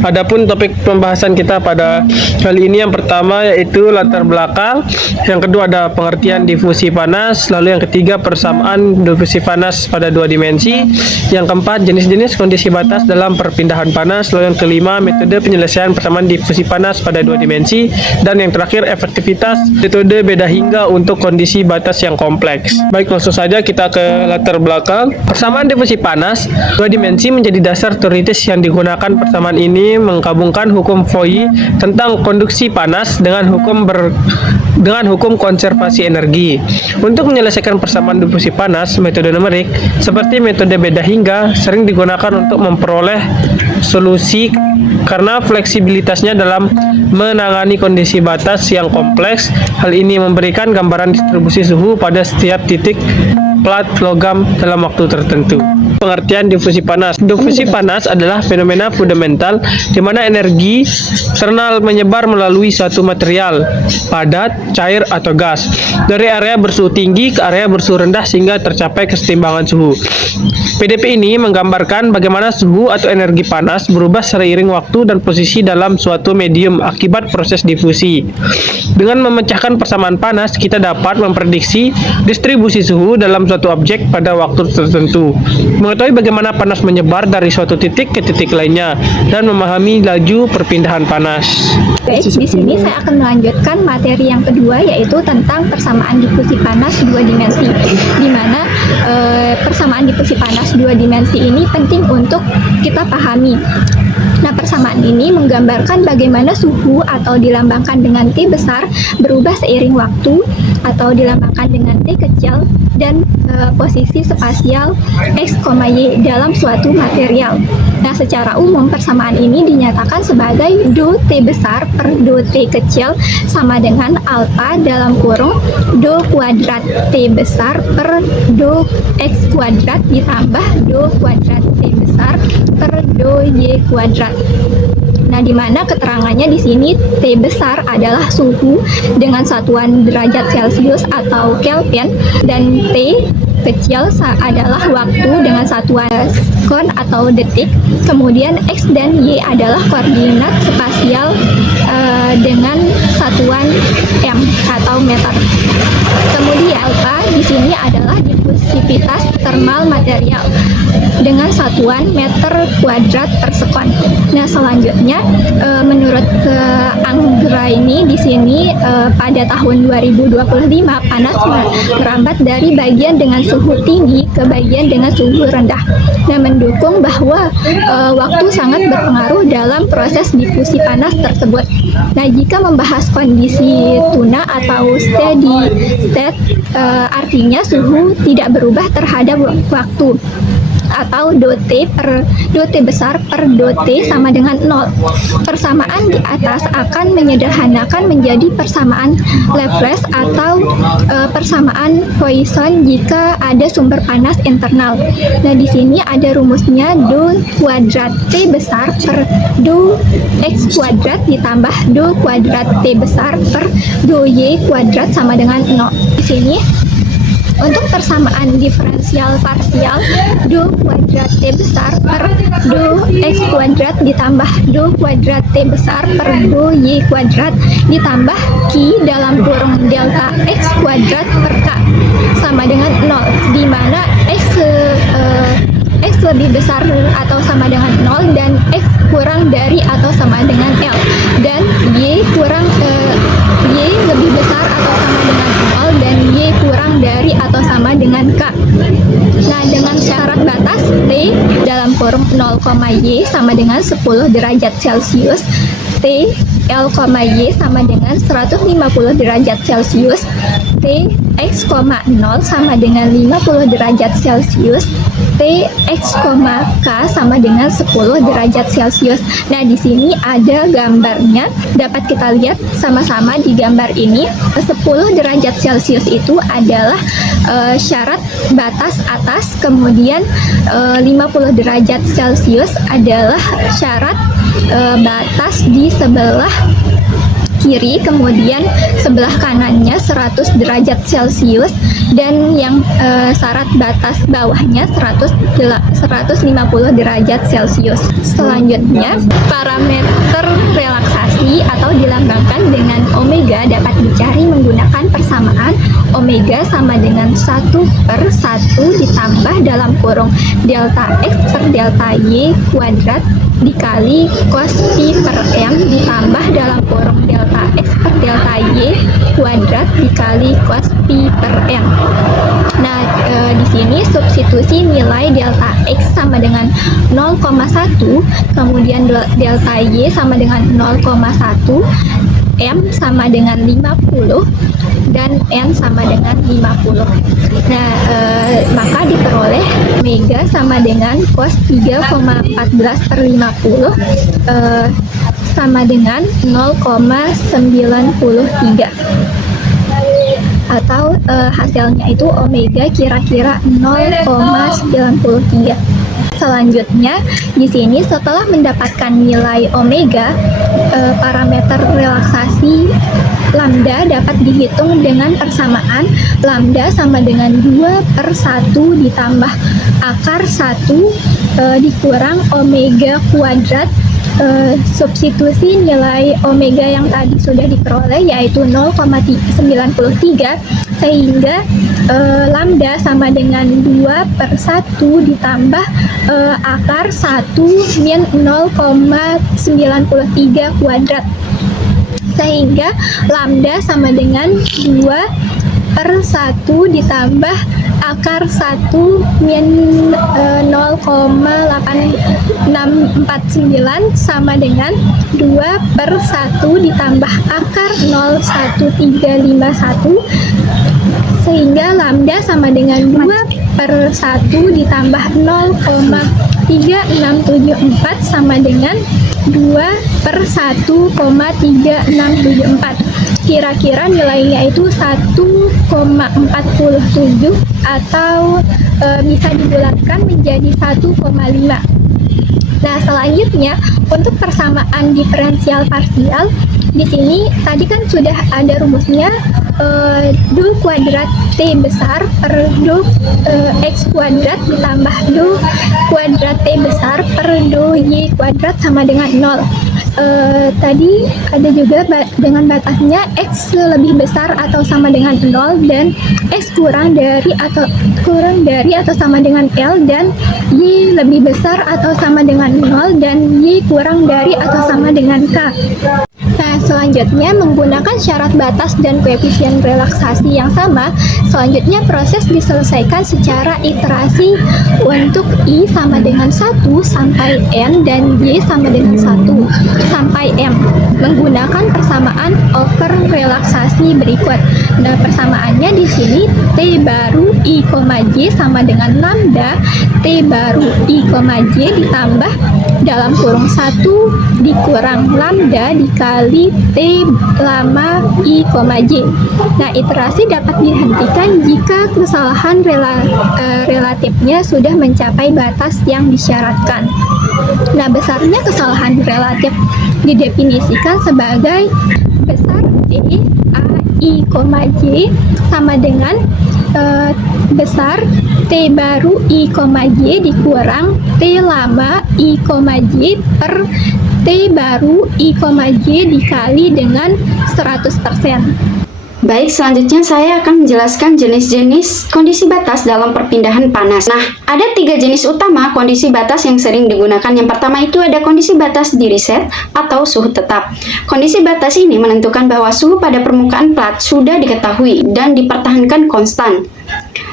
Adapun topik pembahasan kita pada kali ini yang pertama yaitu latar belakang, yang kedua ada pengertian difusi panas, lalu yang ketiga persamaan difusi panas pada dua dimensi, yang keempat jenis-jenis kondisi batas dalam perpindahan panas, lalu yang kelima metode penyelesaian persamaan difusi panas pada dua dimensi, dan yang terakhir efektivitas metode beda hingga untuk kondisi batas yang kompleks. Baik, langsung saja kita ke latar belakang. Persamaan difusi panas dua dimensi menjadi dasar teoritis yang digunakan. Persamaan ini menggabungkan hukum Fourier tentang konduksi panas dengan hukum konservasi energi. Untuk menyelesaikan persamaan difusi panas, metode numerik seperti metode beda hingga sering digunakan untuk memperoleh solusi karena fleksibilitasnya dalam menangani kondisi batas yang kompleks. Hal ini memberikan gambaran distribusi suhu pada setiap titik plat logam dalam waktu tertentu. Pengertian difusi panas. Difusi panas adalah fenomena fundamental di mana energi thermal menyebar melalui suatu material, padat, cair, atau gas, dari area bersuhu tinggi ke area bersuhu rendah sehingga tercapai kesetimbangan suhu. PDP ini menggambarkan bagaimana suhu atau energi panas berubah seiring waktu dan posisi dalam suatu medium akibat proses difusi. Dengan memecahkan persamaan panas, kita dapat memprediksi distribusi suhu dalam suatu objek pada waktu tertentu, mengetahui bagaimana panas menyebar dari suatu titik ke titik lainnya, dan memahami laju perpindahan panas. Baik, di sini saya akan melanjutkan materi yang kedua, yaitu tentang persamaan difusi panas dua dimensi, di mana persamaan difusi panas dua dimensi ini penting untuk kita pahami. Nah, persamaan ini menggambarkan bagaimana suhu atau dilambangkan dengan T besar berubah seiring waktu atau dilambangkan dengan T kecil dan posisi spasial X, Y dalam suatu material. Nah, secara umum persamaan ini dinyatakan sebagai do T besar per do T kecil sama dengan alpha dalam kurung do kuadrat T besar per do X kuadrat ditambah do kuadrat T besar per do Y kuadrat. Nah, di mana keterangannya di sini T besar adalah suhu dengan satuan derajat Celcius atau Kelvin, dan T kecil adalah waktu dengan satuan sekon atau detik. Kemudian X dan Y adalah koordinat spasial dengan satuan M atau meter. Kemudian alpha di sini adalah difusivitas thermal material dengan satuan meter kuadrat per sekon. Nah, selanjutnya menurut Anggraini di sini pada tahun 2025 panas merambat dari bagian dengan suhu tinggi ke bagian dengan suhu rendah. Nah, mendukung bahwa waktu sangat berpengaruh dalam proses difusi panas tersebut. Nah, jika membahas kondisi tuna atau steady state, artinya suhu tidak berubah terhadap waktu, atau do T besar per do T sama dengan 0. Persamaan di atas akan menyederhanakan menjadi persamaan Laplace atau persamaan Poisson jika ada sumber panas internal. Nah, di sini ada rumusnya do kuadrat T besar per do X kuadrat ditambah do kuadrat T besar per do Y kuadrat sama dengan 0. Di sini untuk persamaan diferensial parsial do kuadrat T besar per do X kuadrat ditambah do kuadrat T besar per do Y kuadrat ditambah Q dalam kurung delta X kuadrat per K sama dengan 0, di mana X lebih besar atau sama dengan 0 dan X kurang dari atau sama dengan L, dan Y lebih besar atau sama dengan 0 dan Y kurang dari atau sama dengan K. Nah, dengan syarat batas T dalam kurung 0, Y sama dengan 10 derajat Celcius, T L, Y sama dengan 150 derajat Celcius, T X, 0 sama dengan 50 derajat Celcius, T X, K sama dengan 10 derajat Celcius. Nah, di sini ada gambarnya, dapat kita lihat sama-sama di gambar ini. 10 derajat Celcius itu adalah syarat batas atas, kemudian 50 derajat Celcius adalah syarat batas di sebelah kiri, kemudian sebelah kanannya 100 derajat Celcius dan yang syarat batas bawahnya 150 derajat Celcius. Selanjutnya, parameter relaksasi atau dilambangkan dengan omega dapat dicari menggunakan persamaan omega sama dengan 1/1 ditambah dalam kurung delta X per delta Y kuadrat dikali cos pi per M ditambah dalam kurung delta X per delta Y kuadrat dikali cos pi per M. Nah, di sini substitusi nilai delta X sama dengan 0,1, kemudian delta Y sama dengan 0,1, M sama dengan 50, dan N sama dengan 50. Nah, maka diperoleh omega sama dengan cos 3,14/50 sama dengan 0,93. Atau hasilnya itu omega kira-kira 0,93. Selanjutnya, di sini setelah mendapatkan nilai omega, parameter relaksasi lambda dapat dihitung dengan persamaan lambda sama dengan 2/1 ditambah akar 1 dikurang omega kuadrat. Substitusi nilai omega yang tadi sudah diperoleh yaitu 0,93, sehingga lambda sama dengan 2/1 ditambah akar 1 min 0,93 kuadrat, sehingga lambda sama dengan 2/1 ditambah akar 1 min 0,8649 sama dengan 2/1 ditambah akar 0,1351, sehingga lambda sama dengan 2/1 ditambah 0,3674 sama dengan 2/1,3674. Kira-kira nilainya itu 1,47 atau bisa dibulatkan menjadi 1,5. Nah, selanjutnya untuk persamaan diferensial parsial, di sini tadi kan sudah ada rumusnya, do kuadrat T besar per do X kuadrat ditambah do kuadrat T besar per do Y kuadrat sama dengan 0. Tadi ada juga dengan batasnya X lebih besar atau sama dengan 0 dan X kurang dari atau sama dengan L, dan Y lebih besar atau sama dengan 0 dan Y kurang dari atau sama dengan K. Nah, selanjutnya menggunakan syarat batas dan koefisien relaksasi yang sama, selanjutnya proses diselesaikan secara iterasi untuk I sama dengan 1 sampai N dan Y sama dengan 1 sampai M menggunakan persamaan over relaksasi berikut. Nah, persamaannya di sini T baru I, J sama dengan lambda T baru I, J ditambah dalam kurung 1 dikurang lambda dikali T lama I, J. Nah, iterasi dapat dihentikan jika kesalahan relatifnya sudah mencapai batas yang disyaratkan. Nah, besarnya kesalahan relatif didefinisikan sebagai besar T A I, J sama dengan besar T baru I, J dikurang T lama I, J per T baru I, J dikali dengan 100%. Baik, selanjutnya saya akan menjelaskan jenis-jenis kondisi batas dalam perpindahan panas. Nah, ada 3 jenis utama kondisi batas yang sering digunakan. Yang pertama itu ada kondisi batas di reset atau suhu tetap. Kondisi batas ini menentukan bahwa suhu pada permukaan plat sudah diketahui dan dipertahankan konstan.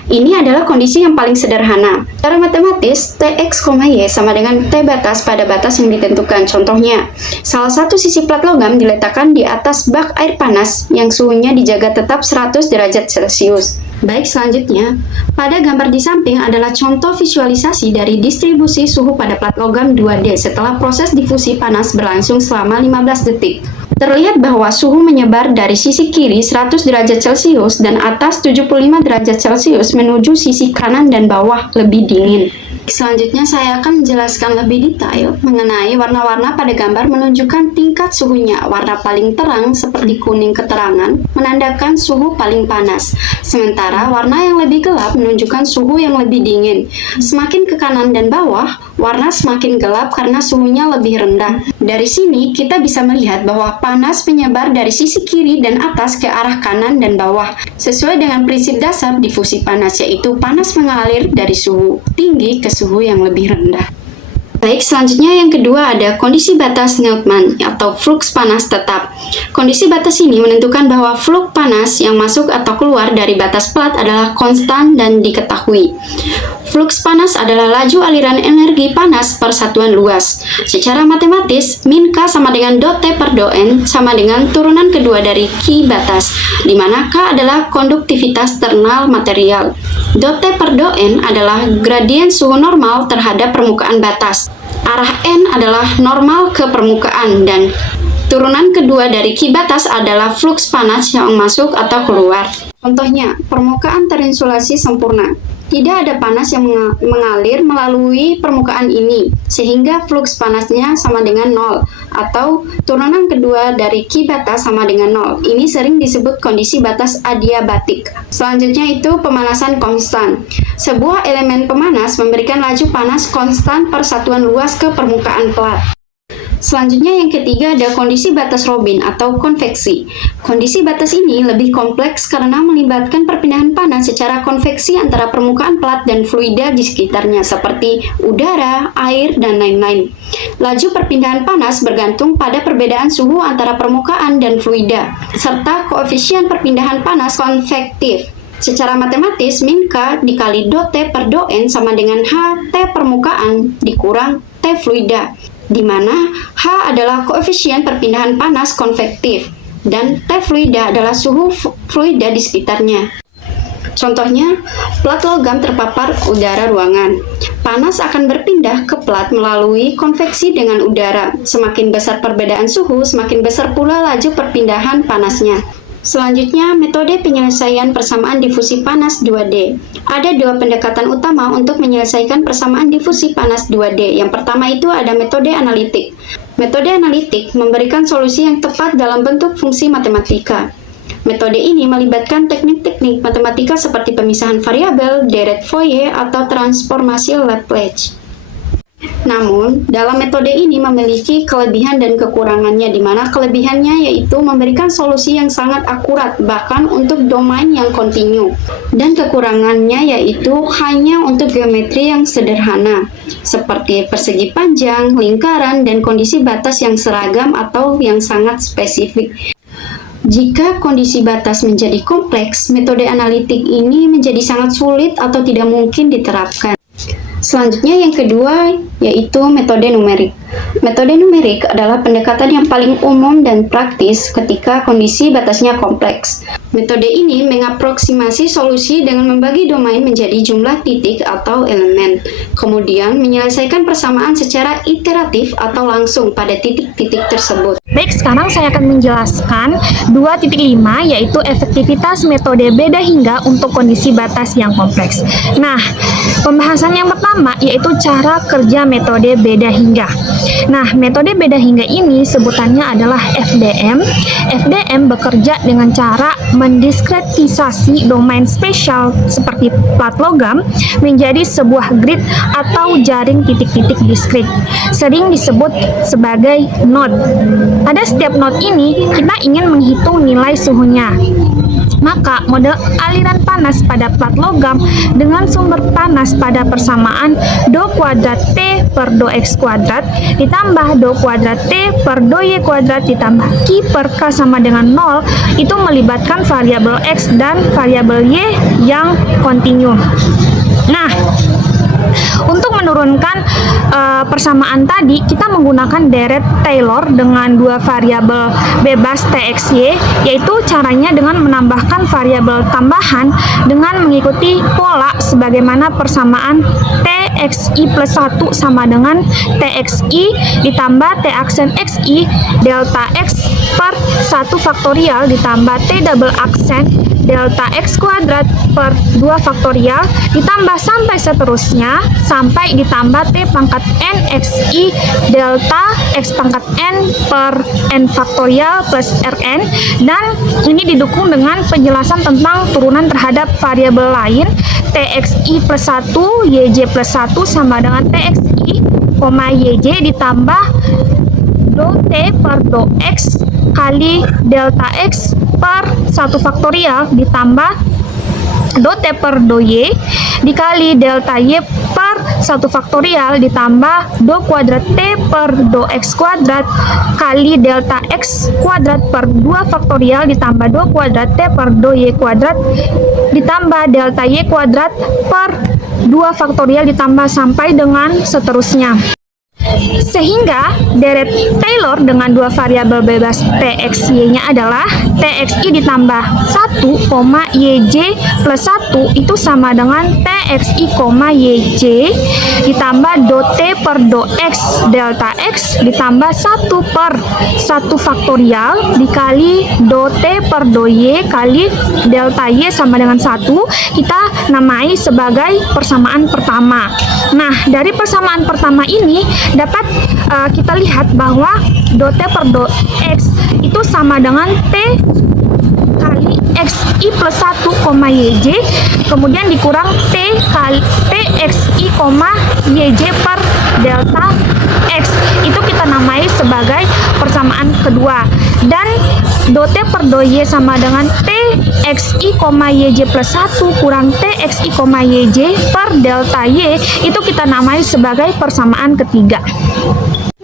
Ini adalah kondisi yang paling sederhana. Secara matematis, Tx, Y sama dengan T batas pada batas yang ditentukan. Contohnya, salah satu sisi plat logam diletakkan di atas bak air panas yang suhunya dijaga tetap 100 derajat Celcius. Baik, selanjutnya, pada gambar di samping adalah contoh visualisasi dari distribusi suhu pada plat logam 2D setelah proses difusi panas berlangsung selama 15 detik. Terlihat bahwa suhu menyebar dari sisi kiri 100 derajat Celcius dan atas 75 derajat Celcius menuju sisi kanan dan bawah lebih dingin. Selanjutnya saya akan menjelaskan lebih detail mengenai warna-warna pada gambar menunjukkan tingkat suhunya. Warna paling terang seperti kuning keterangan menandakan suhu paling panas. Sementara warna yang lebih gelap menunjukkan suhu yang lebih dingin. Semakin ke kanan dan bawah, warna semakin gelap karena suhunya lebih rendah. Dari sini kita bisa melihat bahwa panas menyebar dari sisi kiri dan atas ke arah kanan dan bawah. Sesuai dengan prinsip dasar difusi panas, yaitu panas mengalir dari suhu tinggi ke suhu yang lebih rendah. Baik, selanjutnya yang kedua ada kondisi batas Newman atau flux panas tetap. Kondisi batas ini menentukan bahwa flux panas yang masuk atau keluar dari batas plat adalah konstan dan diketahui. Flux panas adalah laju aliran energi panas per satuan luas. Secara matematis, min K sama dengan dot T per dot N sama dengan turunan kedua dari Q batas, di mana K adalah konduktivitas thermal material. Dot T per dot N adalah gradien suhu normal terhadap permukaan batas. Arah N adalah normal ke permukaan dan turunan kedua dari Q batas adalah flux panas yang masuk atau keluar. Contohnya, permukaan terinsulasi sempurna. Tidak ada panas yang mengalir melalui permukaan ini, sehingga flux panasnya sama dengan 0, atau turunan kedua dari Q batas sama dengan 0. Ini sering disebut kondisi batas adiabatik. Selanjutnya itu pemanasan konstan. Sebuah elemen pemanas memberikan laju panas konstan per satuan luas ke permukaan plat. Selanjutnya yang ketiga ada kondisi batas Robin atau konveksi. Kondisi batas ini lebih kompleks karena melibatkan perpindahan panas secara konveksi antara permukaan plat dan fluida di sekitarnya seperti udara, air, dan lain-lain. Laju perpindahan panas bergantung pada perbedaan suhu antara permukaan dan fluida, serta koefisien perpindahan panas konvektif. Secara matematis, min K dikali dot T per dot N sama dengan H T permukaan dikurang T fluida, di mana H adalah koefisien perpindahan panas konvektif dan T fluida adalah suhu fluida di sekitarnya. Contohnya, plat logam terpapar udara ruangan. Panas akan berpindah ke plat melalui konveksi dengan udara. Semakin besar perbedaan suhu, semakin besar pula laju perpindahan panasnya. Selanjutnya, metode penyelesaian persamaan difusi panas 2D. Ada dua pendekatan utama untuk menyelesaikan persamaan difusi panas 2D. Yang pertama itu ada metode analitik. Metode analitik memberikan solusi yang tepat dalam bentuk fungsi matematika. Metode ini melibatkan teknik-teknik matematika seperti pemisahan variabel, deret Fourier, atau transformasi Laplace. Namun, dalam metode ini memiliki kelebihan dan kekurangannya, di mana kelebihannya yaitu memberikan solusi yang sangat akurat, bahkan untuk domain yang kontinu. Dan kekurangannya yaitu hanya untuk geometri yang sederhana, seperti persegi panjang, lingkaran, dan kondisi batas yang seragam atau yang sangat spesifik. Jika kondisi batas menjadi kompleks, metode analitik ini menjadi sangat sulit atau tidak mungkin diterapkan. Selanjutnya yang kedua yaitu metode numerik. Metode numerik adalah pendekatan yang paling umum dan praktis ketika kondisi batasnya kompleks. Metode ini mengaproksimasi solusi dengan membagi domain menjadi jumlah titik atau elemen, kemudian menyelesaikan persamaan secara iteratif atau langsung pada titik-titik tersebut. Baik, sekarang saya akan menjelaskan 2.5 yaitu efektivitas metode beda hingga untuk kondisi batas yang kompleks. Nah, pembahasan yang pertama yaitu cara kerja metode beda hingga. Nah, metode beda hingga ini sebutannya adalah FDM. FDM bekerja dengan cara mendiskretisasi domain spesial seperti plat logam menjadi sebuah grid atau jaring titik-titik diskrit, sering disebut sebagai node. Pada setiap node ini, kita ingin menghitung nilai suhunya. Maka, model aliran panas pada plat logam dengan sumber panas pada persamaan do kuadrat T per do X kuadrat ditambah do kuadrat T per do Y kuadrat ditambah Q per K sama dengan 0 itu melibatkan variabel X dan variabel Y yang kontinu. Nah, untuk menurunkan persamaan tadi, kita menggunakan deret Taylor dengan dua variabel bebas TXY, yaitu caranya dengan menambahkan variabel tambahan dengan mengikuti pola sebagaimana persamaan TXI plus 1 sama dengan TXI ditambah T aksen XI delta X per 1 faktorial ditambah T double aksen delta X kuadrat per 2 faktorial ditambah sampai seterusnya sampai ditambah T pangkat N XI delta X pangkat N per N faktorial plus Rn, dan ini didukung dengan penjelasan tentang turunan terhadap variabel lain TXI plus 1, YJ plus 1 sama dengan TXI, YJ ditambah do T per do X kali delta X per 1 faktorial ditambah do T per do Y dikali delta Y per 1 faktorial ditambah do kuadrat T per do X kuadrat kali delta X kuadrat per 2 faktorial ditambah do kuadrat T per do Y kuadrat ditambah delta Y kuadrat per 2 faktorial ditambah sampai dengan seterusnya. Sehingga deret Taylor dengan dua variabel bebas TXY-nya adalah TXI ditambah 1, YJ plus 1 itu sama dengan TXI, YJ ditambah do T per do X delta X ditambah 1 per 1 faktorial dikali do T per do Y kali delta Y sama dengan 1, kita namai sebagai persamaan pertama. Nah, dari persamaan pertama ini dapat kita lihat bahwa do T per do X itu sama dengan T kali XI plus 1, YJ kemudian dikurang T kali TXI, YJ per delta X, itu kita namai sebagai persamaan kedua. Dan do T per do Y sama dengan TXI, YJ plus 1 kurang TXI, YJ per delta Y, itu kita namai sebagai persamaan ketiga.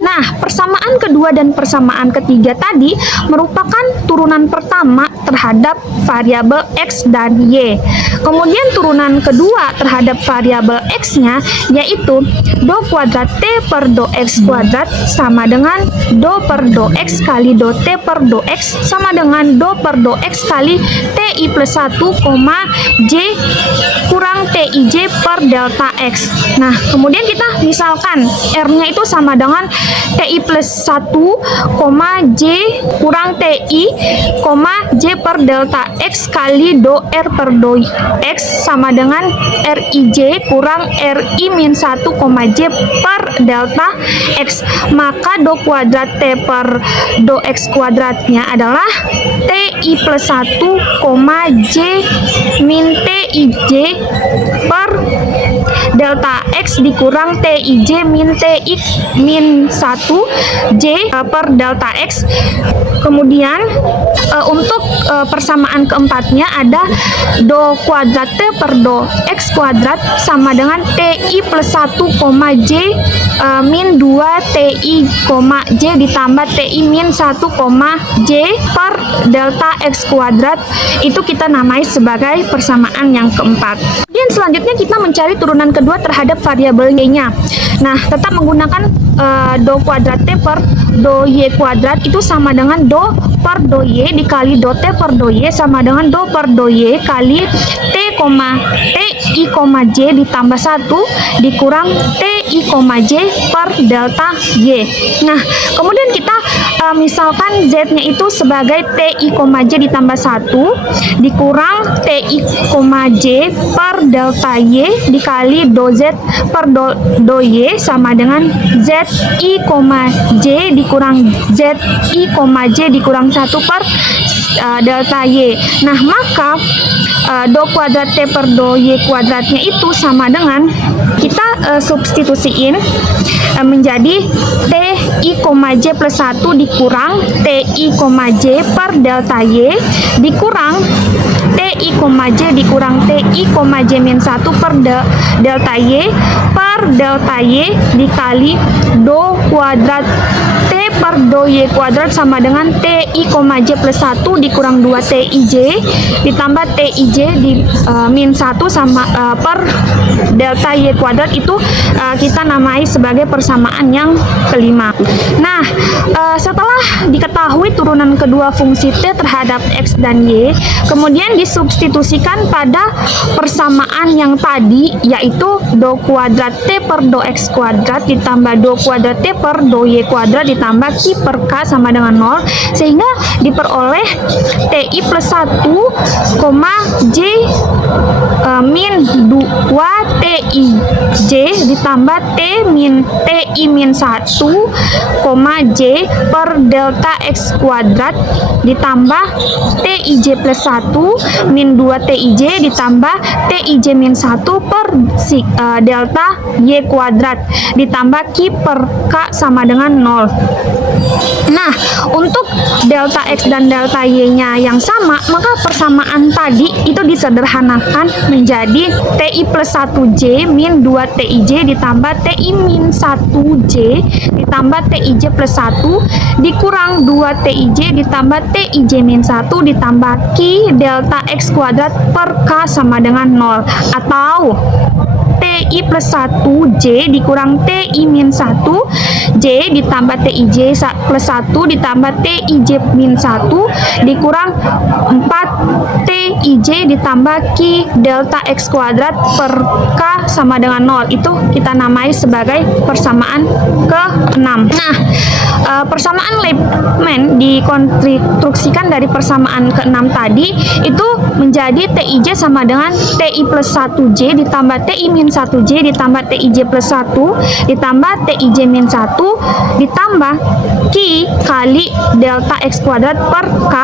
Nah, persamaan kedua dan persamaan ketiga tadi merupakan turunan pertama terhadap variabel X dan Y. Kemudian turunan kedua terhadap variabel X-nya yaitu do kuadrat T per do X kuadrat sama dengan do per do X kali do T per do X sama dengan do per do X kali TI plus 1, J kurang TIJ per delta X. Nah, kemudian kita misalkan R-nya itu sama dengan TI plus 1, J kurang TI, J per delta X kali do R per do X sama dengan RIJ kurang RI min 1, J per delta X. Maka do kuadrat T per do X kuadratnya adalah TI plus 1, J min TIJ per delta X dikurang TIJ min TI min 1 J per delta X. Kemudian untuk persamaan keempatnya ada do kuadrat T per do X kuadrat sama dengan TI plus 1, J min 2 TI, J ditambah TI min 1, J per delta X kuadrat, itu kita namai sebagai persamaan yang keempat. Kemudian selanjutnya kita mencari turunan kedua terhadap variabel Y-nya. Nah, tetap menggunakan do kuadrat T per do Y kuadrat itu sama dengan do per do Y dikali do T per do Y sama dengan do per do Y kali T, TI, J ditambah 1 dikurang TI, J per delta Y. Nah, kemudian kita misalkan Z-nya itu sebagai TI, J ditambah 1 dikurang TI, J per delta Y dikali do Z per do Y sama dengan ZI, J dikurang ZI, J dikurang 1 per delta Y. Nah, maka do kuadrat T per do Y kuadratnya itu sama dengan kita substitusiin menjadi TI, J plus 1 dikurang TI, J per delta Y dikurang TI, J dikurang TI, J min 1 per delta Y per delta Y dikali do kuadrat T per do Y kuadrat sama dengan TI, J plus 1 dikurang 2 TIJ ditambah TIJ di min 1 sama per delta Y kuadrat, itu kita namai sebagai persamaan yang kelima. Nah, setelah diketahui turunan kedua fungsi T terhadap X dan Y, kemudian disubstitusikan pada persamaan yang tadi yaitu do kuadrat T per do X kuadrat ditambah do kuadrat T per do Y kuadrat ditambah ditambah Q per K sama dengan 0, sehingga diperoleh TI plus 1, J min 2 TI J ditambah TI min 1, J per delta X kuadrat ditambah TIJ plus 1 min 2 TIJ ditambah TIJ min 1 per delta Y kuadrat ditambah Q per K sama dengan 0. Nah, untuk delta X dan delta Y-nya yang sama, maka persamaan tadi itu disederhanakan menjadi TI plus 1J min 2 TIJ ditambah TI min 1J ditambah TIJ plus 1 dikurang 2 TIJ ditambah TIJ min 1 ditambah Q delta X kuadrat per K sama dengan 0, atau TI plus 1J dikurang TI min 1J ditambah TIJ plus 1 ditambah TIJ min 1 dikurang 4 TIJ ditambah Q delta X kuadrat per K sama dengan 0. Itu kita namai sebagai persamaan ke-6. Nah, persamaan Liebman dikonstruksikan dari persamaan ke-6 tadi itu menjadi TIJ sama dengan TI plus 1J ditambah TI min 1J ditambah TIJ plus 1 ditambah TIJ min 1 ditambah Q kali delta X kuadrat per K,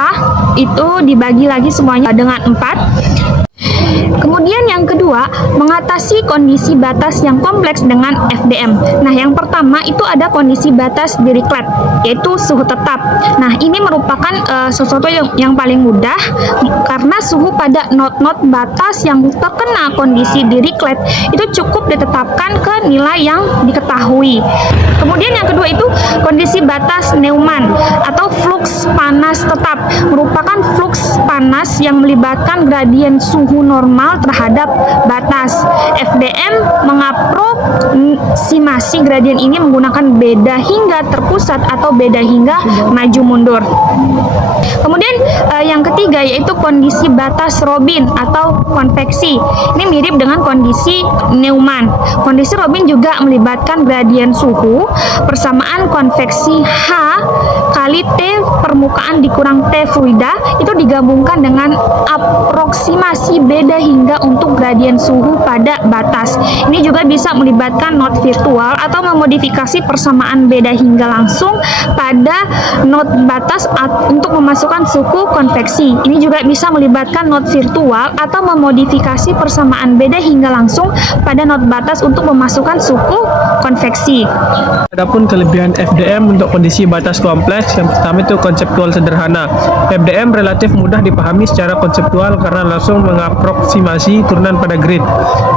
itu dibagi lagi semuanya dengan 4. Kemudian yang kedua, mengatasi kondisi batas yang kompleks dengan FDM. Nah, yang pertama itu ada kondisi batas Dirichlet, yaitu suhu tetap. Nah, ini merupakan sesuatu yang paling mudah karena suhu pada not-not batas yang terkena kondisi Dirichlet itu cukup ditetapkan ke nilai yang diketahui. Kemudian yang kedua itu kondisi batas Neumann atau fluks panas tetap, merupakan fluks panas yang melibatkan gradien suhu normal terhadap batas. FDM mengaproksimasi gradien ini menggunakan beda hingga terpusat atau beda hingga maju mundur. Kemudian yang ketiga yaitu kondisi batas Robin atau konveksi. Ini mirip dengan kondisi Neumann. Kondisi Robin juga melibatkan gradien suhu persamaan konveksi H kali T permukaan dikurang T fluida itu digabungkan dengan aproksimasi beda hingga untuk gradien suhu pada batas. Ini juga bisa melibatkan not virtual atau memodifikasi persamaan beda hingga langsung pada not batas untuk memasukkan suku konveksi. Ini juga bisa melibatkan not virtual atau memodifikasi persamaan beda hingga langsung pada not batas untuk memasukkan suku konveksi. Adapun kelebihan FDM untuk kondisi batas kompleks, yang pertama itu konseptual sederhana. FDM relatif mudah dipahami secara konseptual karena langsung mengaproksimasi turunan pada grid.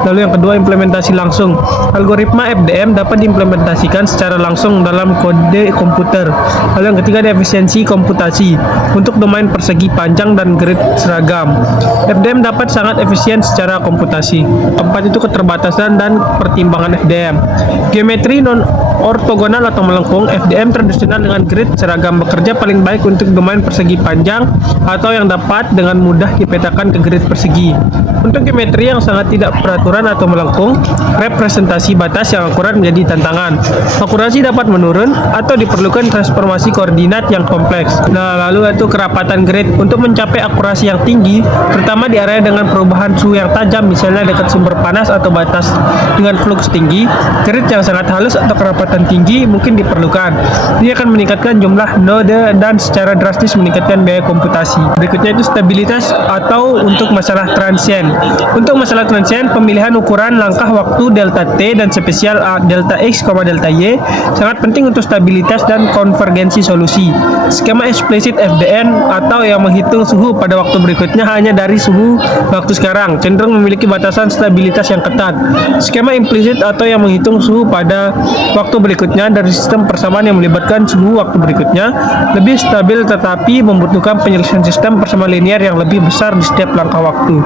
Lalu yang kedua, implementasi langsung. Algoritma FDM dapat diimplementasikan secara langsung dalam kode komputer. Lalu yang ketiga, ada efisiensi komputasi untuk domain persegi panjang dan grid seragam. FDM dapat sangat efisien secara komputasi. Keempat itu keterbatasan dan pertimbangan FDM. Geometri non ortogonal atau melengkung, FDM tradisional dengan grid seragam bekerja paling baik untuk domain persegi panjang atau yang dapat dengan mudah dipetakan ke grid persegi. Untuk geometri yang sangat tidak peraturan atau melengkung, representasi batas yang akurat menjadi tantangan. Akurasi dapat menurun atau diperlukan transformasi koordinat yang kompleks. Nah, lalu itu kerapatan grid. Untuk mencapai akurasi yang tinggi, terutama di area dengan perubahan suhu yang tajam, misalnya dekat sumber panas atau batas dengan fluks tinggi, grid yang sangat halus atau kerapatan tinggi mungkin diperlukan. Ini akan meningkatkan jumlah node dan secara drastis meningkatkan biaya komputasi. Berikutnya itu stabilitas atau untuk masalah transient. Untuk masalah transient, pemilihan ukuran langkah waktu delta T dan spesial delta X, delta Y sangat penting untuk stabilitas dan konvergensi solusi. Skema eksplisit FDN atau yang menghitung suhu pada waktu berikutnya hanya dari suhu waktu sekarang cenderung memiliki batasan stabilitas yang ketat. Skema implisit atau yang menghitung suhu pada waktu berikutnya dari sistem persamaan yang melibatkan suhu waktu berikutnya lebih stabil tetapi membutuhkan penyelesaian sistem persamaan linear yang lebih besar di setiap langkah waktu.